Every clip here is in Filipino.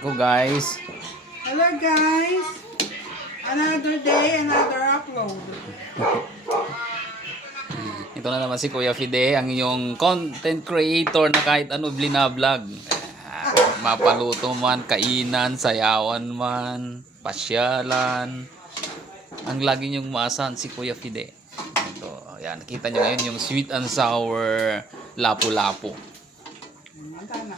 Go guys. Hello guys! Another day, another upload. Ito na naman si Kuya Fide, ang inyong content creator na kahit ano blinablog. Mapaluto man, kainan, sayawan man, pasyalan. Ang lagi niyong maasahan si Kuya Fide. Ito, ayan, nakita niyo ngayon yung sweet and sour lapu-lapu. Manta na.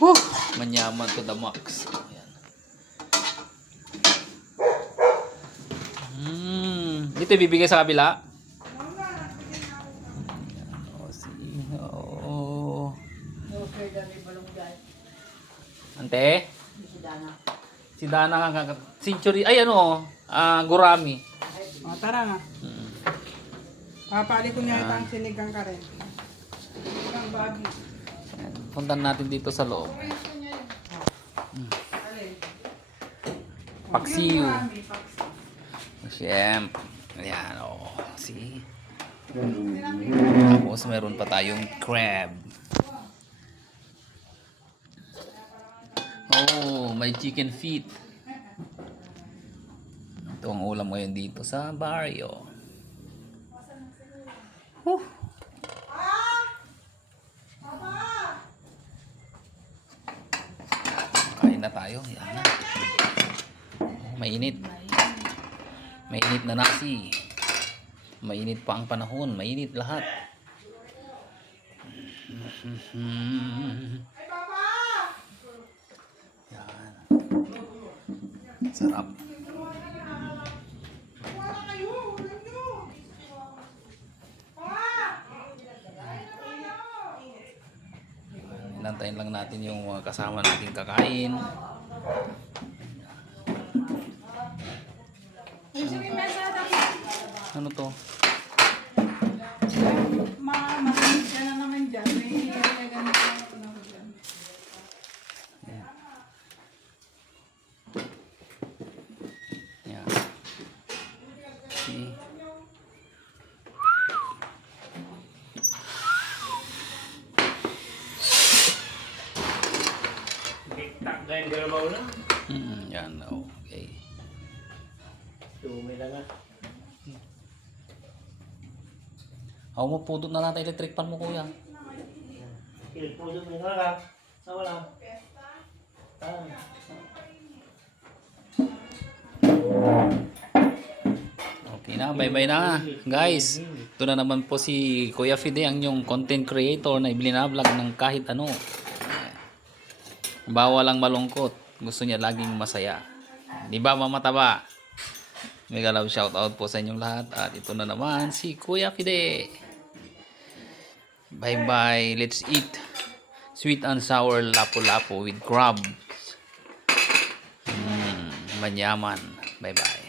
Woo! Manyaman to the max. Ayan. Dito ibibigay sa kabila. Okay, dali balong dyan. Ante? Si Dana. Si Dana nga century. Ay ano, gurami. O, tara na. Papali ko niya itang sinigang ka rin. Sinigang babi. Ayan, puntan natin dito sa loob. Paksiw. Siyempre. Ayan, oh. See? Tapos meron pa tayong crab. Oh, may chicken feet. Ito ang ulam ngayon dito sa barrio. Kain na tayo. Yan na. Oh, mainit. Mainit na nasi. Mainit pa ang panahon. Mainit lahat. Yan. Sarap. Inantayin lang natin yung mga kasama nating kakain. Ano to? Matamis ka na naman dyan. May ganito na ako naman dyan. Yan. See? Takdahin ka na ba una? Yan. Okay. Tumay lang ah. Ako mo pudot na natin electric pan mo kuya. Ilpudot mo nga ka. Sa wala. Okay na, bye-bye na guys. Ito na naman po si Kuya Fide, ang yung content creator na ibinablog ng kahit ano. Bawal ang malungkot. Gusto niya laging masaya. Di ba mamataba? Mega love shoutout po sa inyong lahat. At ito na naman si Kuya Fide. Bye-bye. Let's eat sweet and sour lapu-lapu with crabs. Manyaman. Bye-bye.